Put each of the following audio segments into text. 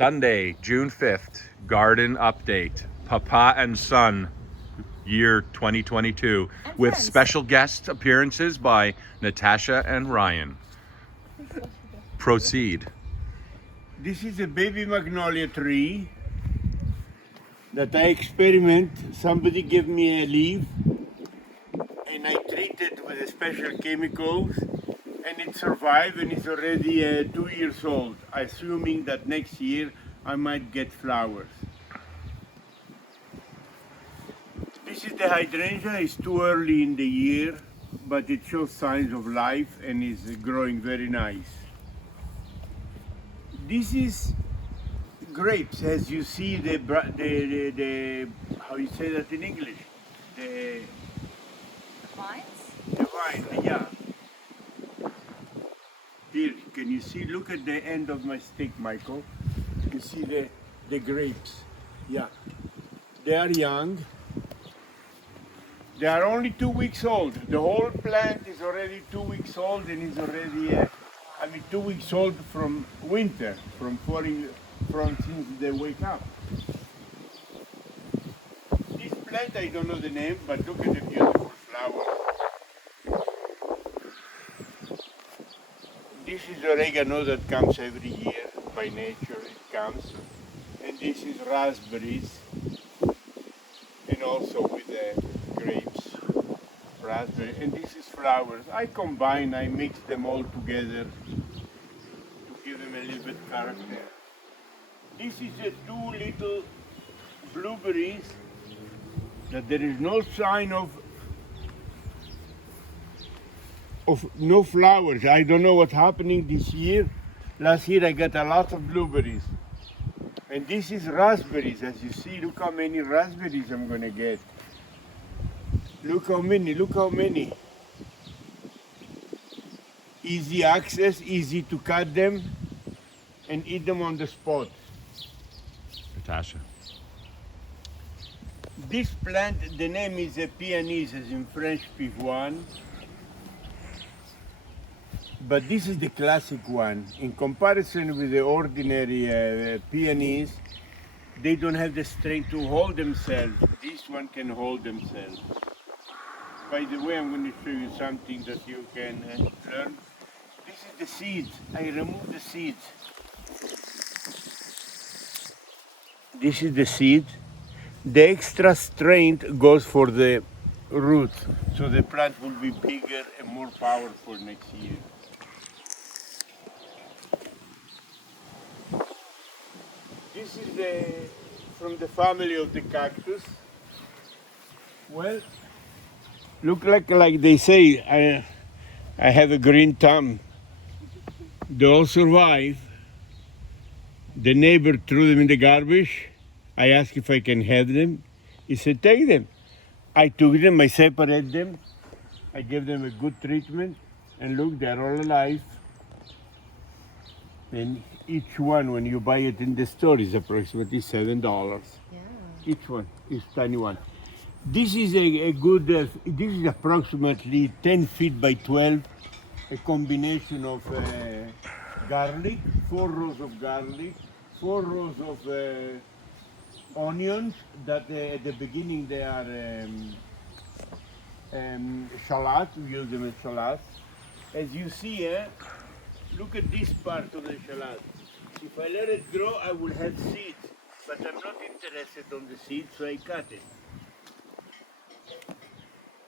Sunday, June 5th, garden update. Papa and son, year 2022, And with friends. special guest appearances by Natasha and Ryan. Proceed. This is a baby magnolia tree that I experiment. Somebody gave me a leaf and I treat it with a special chemicals and it survived and it's already 2 years old, assuming that next year I might get flowers. This is the hydrangea. It's too early in the year, but it shows signs of life and is growing very nice. This is grapes, as you see the how you say that in English? The Vines? vine, yeah. Here, can you see? Look at the end of my stick, Michael. You see the grapes? Yeah. They are young. They are only 2 weeks old. The whole plant is already 2 weeks old and is already, 2 weeks old from winter, from falling, from since they wake up. This plant, I don't know the name, but look at the beautiful flower. This is oregano that comes every year by nature, it comes. And this is raspberries, and also with the grapes, raspberry, and this is flowers. I combine, I mix them all together to give them a little bit character. This is the two little blueberries that there is no sign of no flowers. I don't know what's happening this year. Last year I got a lot of blueberries. And this is raspberries, as you see. Look how many raspberries I'm gonna get. Look how many. Easy access, easy to cut them and eat them on the spot. Natasha. This plant, the name is a peonise, as in French pivoine. But this is the classic one. In comparison with the ordinary peonies, they don't have the strength to hold themselves. This one can hold themselves. By the way, I'm going to show you something that you can learn. This is the seeds. I remove the seeds. This is the seed. The extra strength goes for the root, so the plant will be bigger and more powerful next year. This is from the family of the cactus. Well, look like they say, I have a green thumb. They all survive. The neighbor threw them in the garbage. I asked if I can have them. He said, take them. I took them, I separated them. I gave them a good treatment. And look, they're all alive. And each one, when you buy it in the store, is approximately $7. Yeah. Each one is tiny one. This is a good, this is approximately 10 feet by 12, a combination of garlic, 4 rows of garlic, 4 rows of onions that at the beginning they are shallots, we use them as shallots. As you see here, look at this part of the shallot. If I let it grow, I will have seeds, but I'm not interested on the seeds, so I cut it.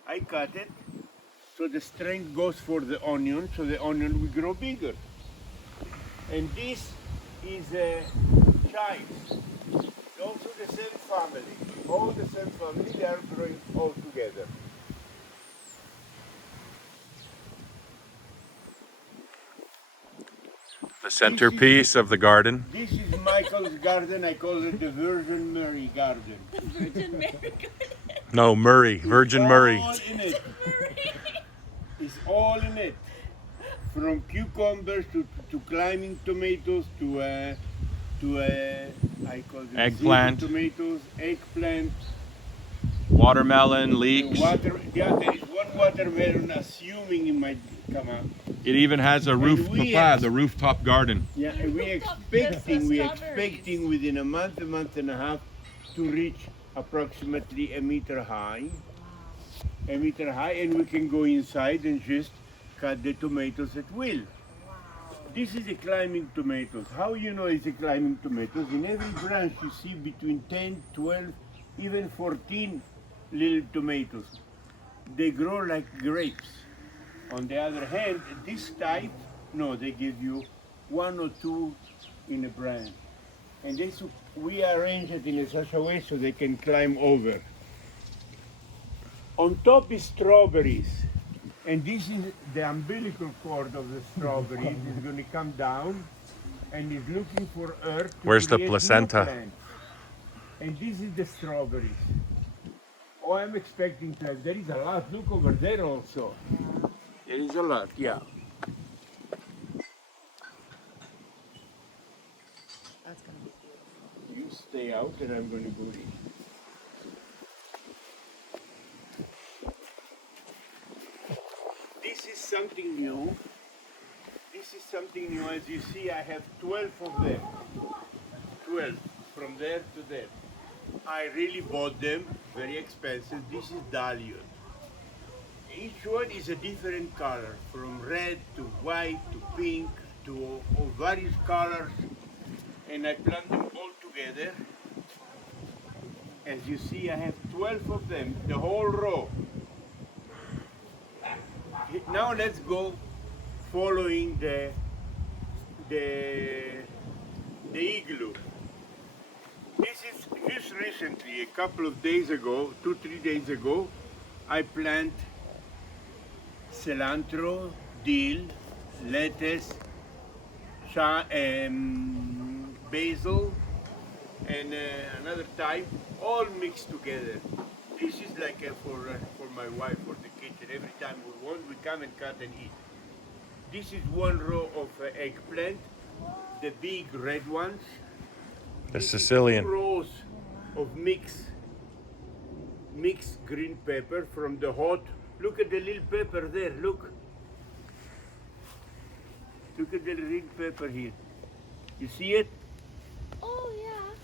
I cut it, so the strength goes for the onion, so the onion will grow bigger. And this is chives. Also the same family. All the same family, they are growing all together. The centerpiece of the garden. This is Michael's garden. I call it the Virgin Mary garden. Virgin Mary Garden. No, Murray, Virgin Murray. All in it. It's all in it. From cucumbers to climbing tomatoes to I call it Eggplant. tomatoes, eggplant, Watermelon, leeks. water. Yeah, there is one watermelon, assuming it might come out. It even has a roof we papa, ex- the rooftop garden. Yeah, and Rooftop, yes, the we're strawberries. expecting within a month and a half, to reach approximately a meter high, and we can go inside and just cut the tomatoes at will. This is a climbing tomatoes. How you know it's a climbing tomatoes? In every branch you see between 10, 12, even 14 little tomatoes. They grow like grapes. On the other hand, this type, no, they give you one or two in a branch. And we arrange it in such a way so they can climb over. On top is strawberries. And this is the umbilical cord of the strawberries. It's going to come down and is looking for earth. To Where's the create new placenta? plants. And this is the strawberries. Oh, I'm expecting to have, there is a lot. Look over there also. There is a lot, yeah. That's gonna be beautiful. You stay out and I'm going to go in. This is something new. This is something new. As you see, I have 12 of them. 12 from there to there. I really bought them, very expensive. This is dahlia. Each one is a different color, from red to white to pink to various colors. And I plant them all together. As you see, I have 12 of them, the whole row. Now let's go following the igloo. This is just recently, a couple of days ago, 2-3 days ago, I plant cilantro, dill, lettuce, basil, and another type, all mixed together. This is like for my wife, for the kitchen. Every time we want, we come and cut and eat. This is one row of eggplant, the big red ones. The This is Sicilian. 2 rows of mixed green pepper from the hot. Look at the little pepper there, look. Look at the green pepper here. You see it? Oh yeah.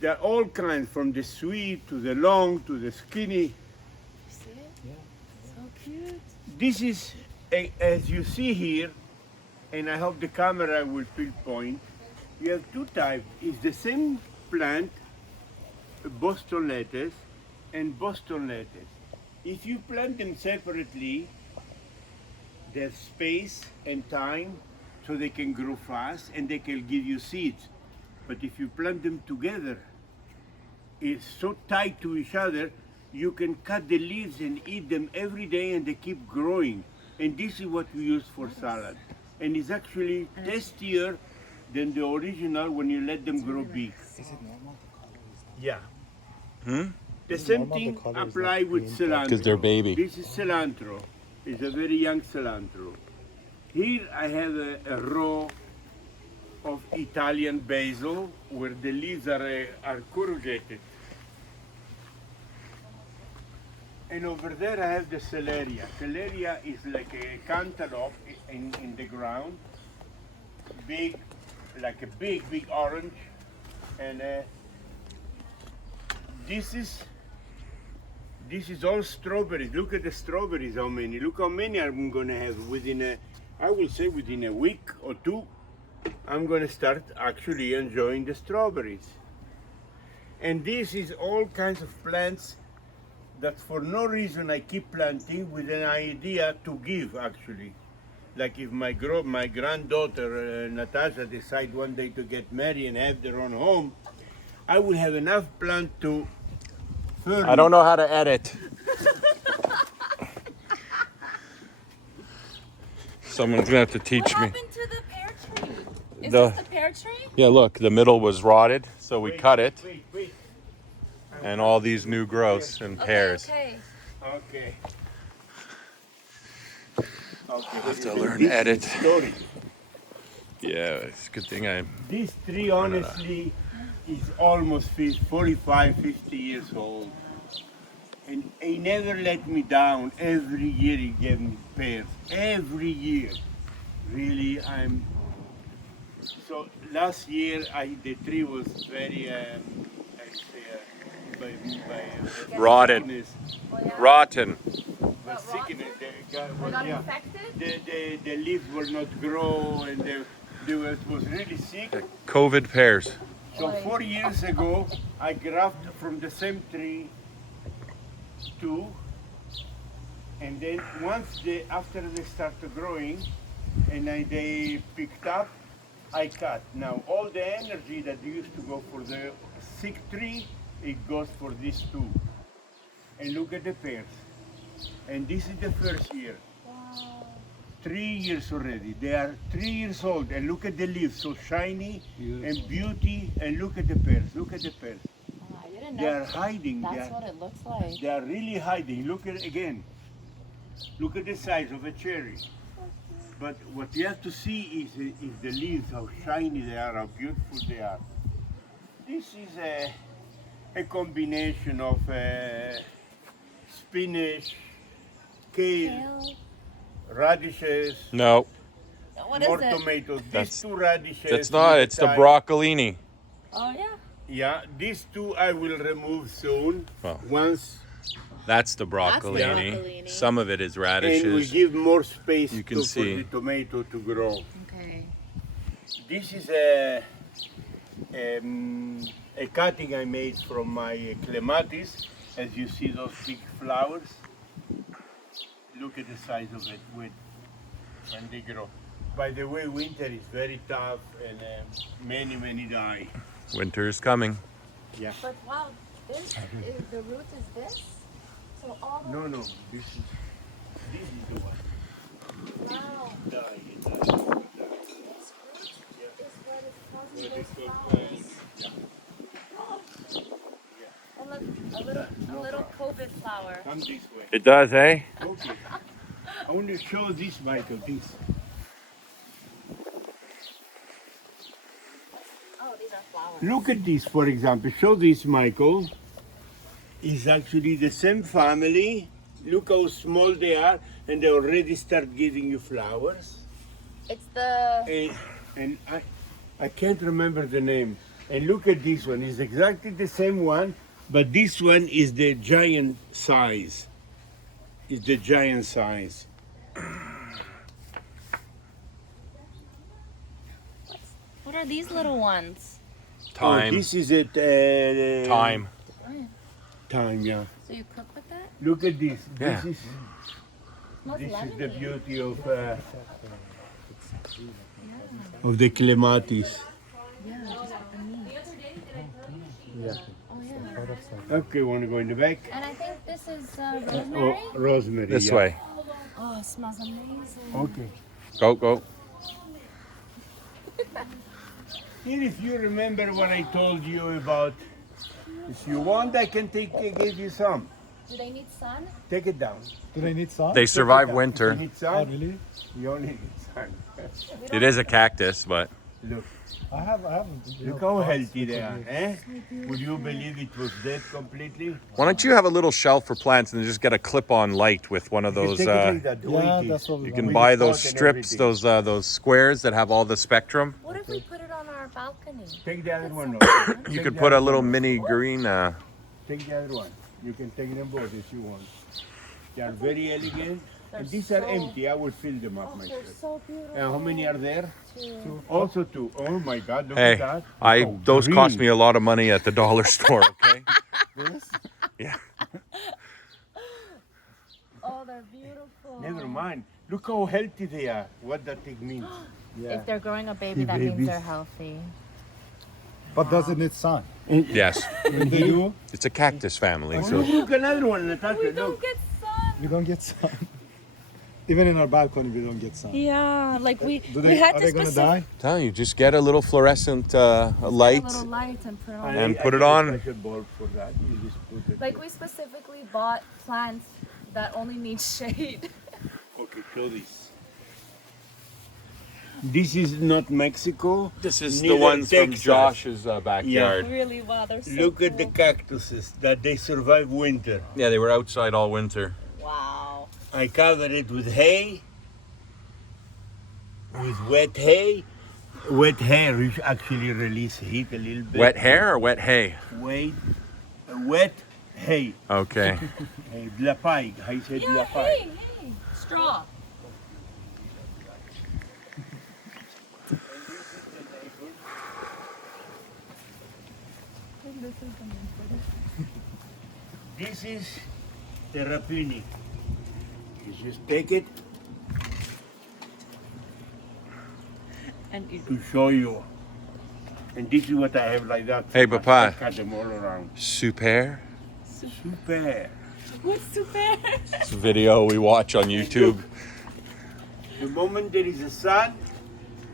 There are all kinds, from the sweet to the long to the skinny. You see it? Yeah. So cute. This is, as you see here, and I hope the camera will pinpoint, you have 2 types. It's the same plant, Boston lettuce and Boston lettuce. If you plant them separately, there's space and time so they can grow fast and they can give you seeds. But if you plant them together, it's so tight to each other, you can cut the leaves and eat them every day and they keep growing. And this is what we use for salad. And it's actually tastier than the original when you let them grow big. Is it normal the color is Yeah. Hmm? The Is it same normal the thing color is apply like with green? cilantro. 'Cause they're baby. This is cilantro. It's a very young cilantro. Here I have a row of Italian basil where the leaves are corrugated. And over there I have the celeria. Celeria is like a cantaloupe in the ground. Big, like a big orange. And this is all strawberries. Look at the strawberries, how many. Look how many I'm gonna have I will say within a week or 2, I'm gonna start actually enjoying the strawberries. And this is all kinds of plants that for no reason I keep planting with an idea to give actually. Like if my granddaughter Natasha decide one day to get married and have their own home, I will have enough plant to furnish. I don't know how to edit. Someone's gonna have to teach What me. happened to the pear tree? Is The- this the pear tree? Yeah, look, the middle was rotted, so we cut it, Wait. and all these new growths and pears. Okay. Okay. I'll have to This learn is edit. the story. Yeah, it's a good thing I. This tree honestly is almost 45, 50 years old. And he never let me down. Every year he gave me pears. Every year. Really, I'm. So last year, the tree was very, I say, by Rotted. sickness. Oh, yeah. Rotten. By Got sickness, They got yeah. infected? The leaves will not grow, and it was really sick. COVID pears. So 4 years ago, I grafted from the same tree two, and then after they started growing, and they picked up, I cut. Now all the energy that used to go for the sick tree, it goes for these two. And look at the pears. And this is the first year. Wow. 3 years already. They are 3 years old, and look at the leaves, so shiny and beauty. And look at the pears. Look at the pears. Oh, I didn't They know. are hiding. That's what it looks like. They are really hiding. Look at it again. Look at the size of a cherry. But what you have to see is the leaves, how shiny they are, how beautiful they are. This is a combination of spinach, kale, Kale. radishes, No, What is more it? tomatoes. That's- These two radishes. that's not. It's the Thyme. broccolini. Oh, yeah. Yeah, these two I will remove soon. Oh. Once, That's the broccolini. broccolini. Some of it is and we radishes. give more space You can for see. the tomato to grow. Okay. This is a cutting I made from my clematis. As you see those big flowers, look at the size of it when they grow. By the way, winter is very tough and many die. Winter is coming. Yeah. But wow, the root is this? So all the... No, this is the one. Wow. Die. This root is what is causing those flowers. And look, a little COVID flower. Come this way. It does, eh? Okay. I want to show this, Michael. This. Oh, these are flowers. Look at this, for example. Show this, Michael. Is actually the same family. Look how small they are, and they already start giving you flowers. It's the... And I can't remember the name. And look at this one. It's exactly the same one, but this one is the giant size. It's the giant size. What are these little ones? Thyme. Oh, this is it. Thyme. Thyme, yeah. So you cook with that? Look at this. Yeah. Smells This is the lemony. beauty of the clematis. Yeah, just with the meat. Yeah. Oh, yeah. Okay, want to go in the back? And I think this is Oh, rosemary. rosemary. This yeah. way. Oh, it smells amazing. Okay. Go. And if you remember what I told you about, if you want, I can give you some. Do they need sun? Take it down. Do they need salt? They survive You winter. need Oh, some? really? You only need sun. It is a cactus, but Look, I haven't. look how healthy they are, eh? Would you believe it was dead completely? why don't you have a little shelf for plants and just get a clip-on light with one of You can those? take it like that, the way Yeah, it is. that's what we You want. can With buy the those pot and strips, everything. those squares that have all the spectrum. What if we put it on our balcony? Take the other one off. You Take could the put a other little one off. mini green. Take the other one. You can take them both if you want. They are very elegant. They're And these are so- empty. I will fill them up Oh, they're myself. so beautiful. And how many are there? Two. Also two. Oh my God, look Hey, at that. Oh, those cost me green. a lot of money at the dollar store. Okay. This? Yeah. Oh, they're beautiful. Never mind. Look how healthy they are. What that thing means. Yeah. If they're growing a baby, See that means babies. they're healthy. But does it need sun? Yes. When they do, It's a cactus family. Look, So look another one, Natasha. We don't Look. get sun. we don't get sun. Even in our balcony, we don't get sun. Yeah, like we Do we they, had are to they gonna specific- die? tell you, just get a little fluorescent light. a little light and put it on. And I put it got a on. special bulb for that. You just put it Like there. we specifically bought plants that only need shade. Okay, show this. This is not Mexico. This is Neither the ones from Texas. Josh's backyard. Really, wow, they're so Look at the cool. cactuses that they survive winter. Yeah, they were outside all winter. Wow. I covered it with hay, with wet hay. Wet hair actually release heat a little bit. Wet hair or wet hay? Wet hay. Okay. Dlapay. I said Yeah, dlapay. hey, hey. Straw. This is the rapini. You just take it And easy. to show you. And this is what I have like that. Hey, I Papa. cut them all around. Super. Super. What's super? It's a video we watch on YouTube. The moment there is a sun,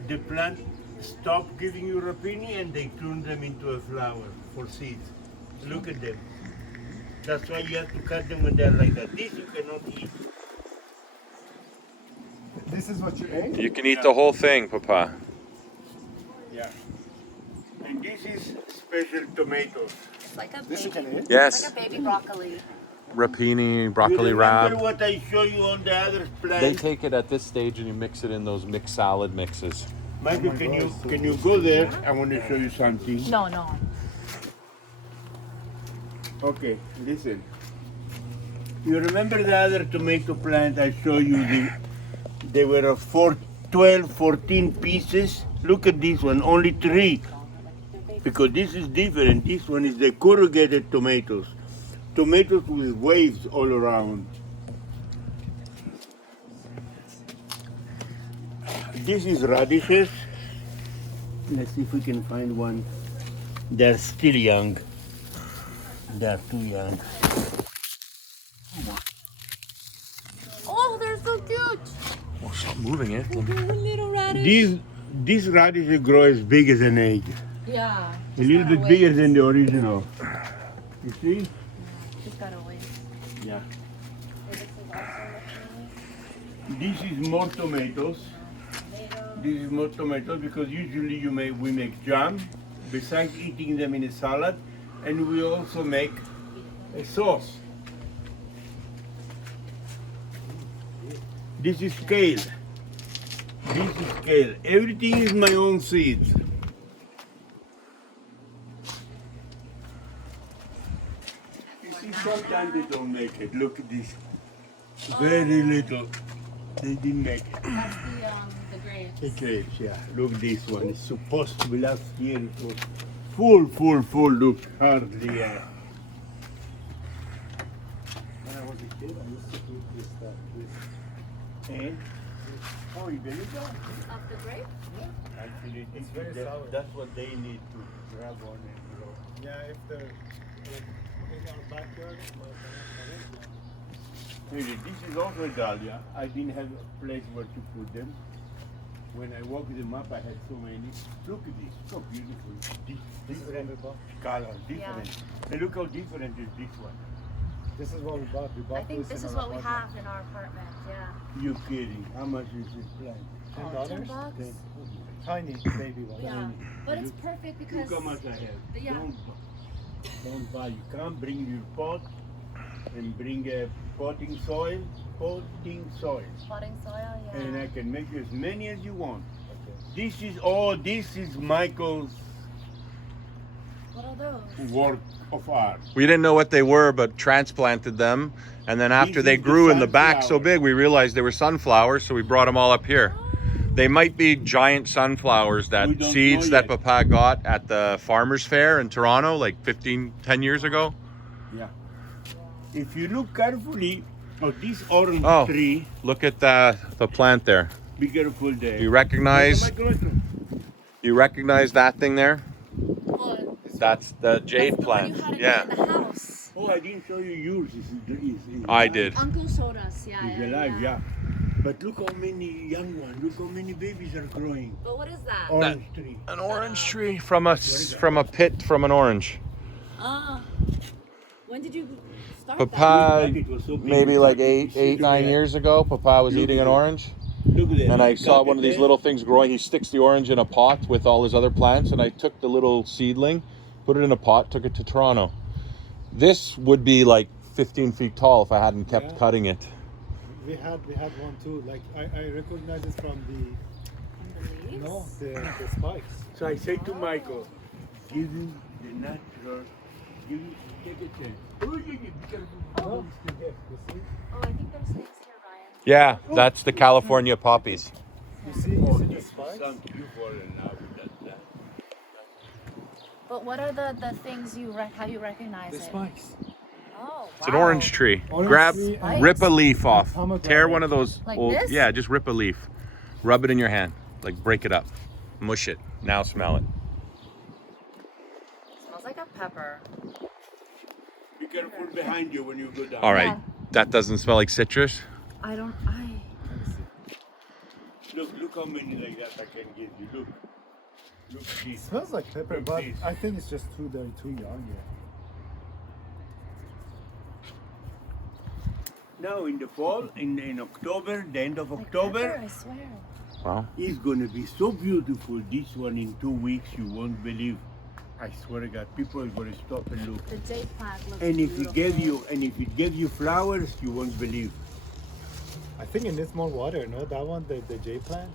the plant stop giving you rapini and they turn them into a flower for seeds. Look at them. That's why you have to cut them when they're like that. This you cannot eat. This is what you ate? You can eat the whole thing, Papa. Yeah. And this is special tomatoes. It's like a This you baby. can eat? Yes. Like a baby broccoli. Rapini, broccoli You wrap. remember what I show you on the other They plant? take it at this stage and you mix it in those mixed salad mixes. Michael, can you go there? I want to show you something. No, no. Okay, listen. You remember the other tomato plant I showed you? They were 12, 14 pieces. Look at this one, only 3. Because this is different. This one is the corrugated tomatoes. Tomatoes with waves all around. This is radishes. Let's see if we can find one. They're still young. They're too young. Oh, they're so cute. Oh, stop moving it. Little radish. These radishes grow as big as an egg. Yeah. A little bit bigger than the original. You see? She's got to wait. Yeah. This is more tomatoes. This is more tomatoes because usually we make jam besides eating them in a salad, and we also make a sauce. This is kale. This is kale. Everything is my own seeds. You see, sometimes they don't make it. Look at this. Very little. They didn't make it. That's the grapes. The grapes, yeah. Look, this one. It's supposed to be last year. It was full. Look, hardly. When I was a kid, I used to eat this stuff. And oh, you believe that? Of the grape? Actually, It's very sour. that's what they need to grab on and grow. Yeah, if they're in our backyard. Really, this is also a dahlia. I didn't have a place where to put them. When I walked them up, I had so many. Look at this, so beautiful. Different color, different. And look how different is this one. This is what we bought. We bought I think this in is our what we apartment. have in our apartment, yeah. You kidding? How much is this plant? $10? $10? Tiny baby one. Yeah. But it's perfect because Look how much I have. Yeah. Don't buy. You can't bring your pot and bring a potting soil. Potting soil. potting soil, yeah. And I can make you as many as you want. Okay. This is Michael's What are those? work of art. We didn't know what they were, but transplanted them. And then after These they is the grew in the back so sunflower. big, we realized they were sunflowers, so we brought them all up here. They might be giant sunflowers, We that don't seeds know that yet. Papa got at the farmer's fair in Toronto like 10 years ago. Yeah. If you look carefully, this orange Oh. tree, Look at the plant there. be careful there. You recognize that thing there? What? That's the jade That's the one plant. you had Yeah. in the house. Oh, I didn't show you yours. I did. Uncle showed us, yeah. It's alive, yeah. But look how many young ones. Look how many babies are growing. But what is that? Orange tree. An orange tree from a pit from an orange. When did you start Papa, It was so big. maybe like It's 9 red. years ago, Papa was Look eating at an it. orange. Look at that. And I Got saw it one of these there. little things growing. He sticks the orange in a pot with all his other plants, and I took the little seedling, put it in a pot, took it to Toronto. This would be like 15 feet tall if I hadn't kept Yeah. cutting it. We had one too. Like I recognize it from And the leaves? the spikes. So I say to Michael, give him the natural, take a chance. Oh, you be careful. Oh, you see? Oh, I think there's snakes here, Ryan. Yeah, that's the California poppies. You see Oh, the this spikes? is something you fall in love with that plant. But what are the things how you recognize The it? spikes. Oh, It's an wow. orange tree. Orange Grab, tree and- rip a leaf off. Pomegranate. Tear one of those Like old. this? Yeah, just rip a leaf. Rub it in your hand. Like break it up. Mush it. Now smell it. Smells like a pepper. Be careful behind you when you go down. All right. Yeah. That doesn't smell like citrus. I Look how many like that I can give you. Look. Look It this. smells like pepper, Look but this. I think it's just they're too young yet. Now in the fall, in October, the end of like October, pepper, I swear. Wow. it's gonna be so beautiful. This one in 2 weeks, you won't believe. I swear to God, people are gonna stop and look. The date plant looks And if beautiful. it gave you flowers, you won't believe. I think it needs more water. No, that one, the J plant,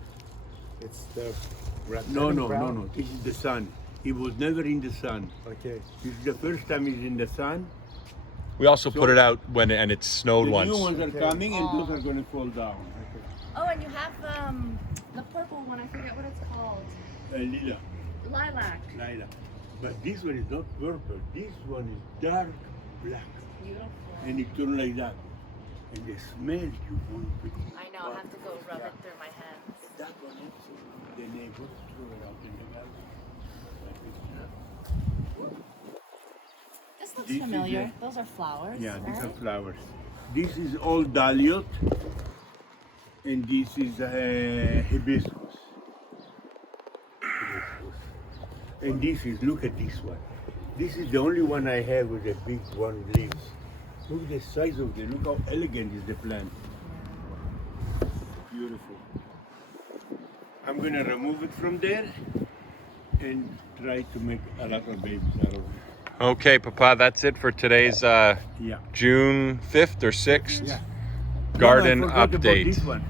it's the No. This is the sun. It was never in the sun. Okay. This is the first time it's in the sun. We also put it out when and it snowed The once. new ones are Okay. coming, and Oh. those are gonna fall down. Oh, and you have the purple one. I forget what it's called. Lila, Lilac. Lila. But this one is not purple. This one is dark black, Beautiful. and it turns like that. And the smell you won't believe. I know. I have to go rub it through my hands. That one also, the neighbors threw it out in the garden. This looks This is familiar. Those are flowers. Yeah, these are right? flowers. This is all dahliot, and this is hibiscus. And this is, look at this one. This is the only one I have with a big one leaves. Look at the size of it. Look how elegant is the plant. Beautiful. I'm gonna remove it from there and try to make a lot of babies out of it. Okay, Papa, that's it for today's Yeah. June 5th or 6th Yeah. garden No, I forgot about update. this one.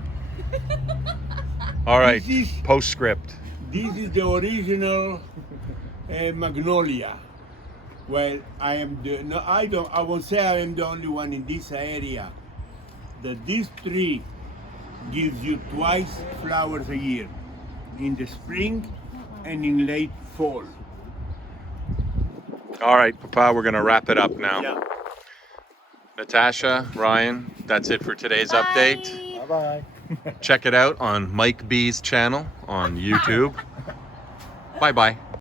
All right, This is- postscript. This is the original magnolia. Well, I am the no, I won't say I am the only one in this area. That this tree gives you twice flowers a year, in the spring and in late fall. All right, Papa, we're gonna wrap it up now. Yeah. Natasha, Ryan, that's it for today's update. Bye. Bye bye. Check it out on Mike B's channel on YouTube. Bye bye.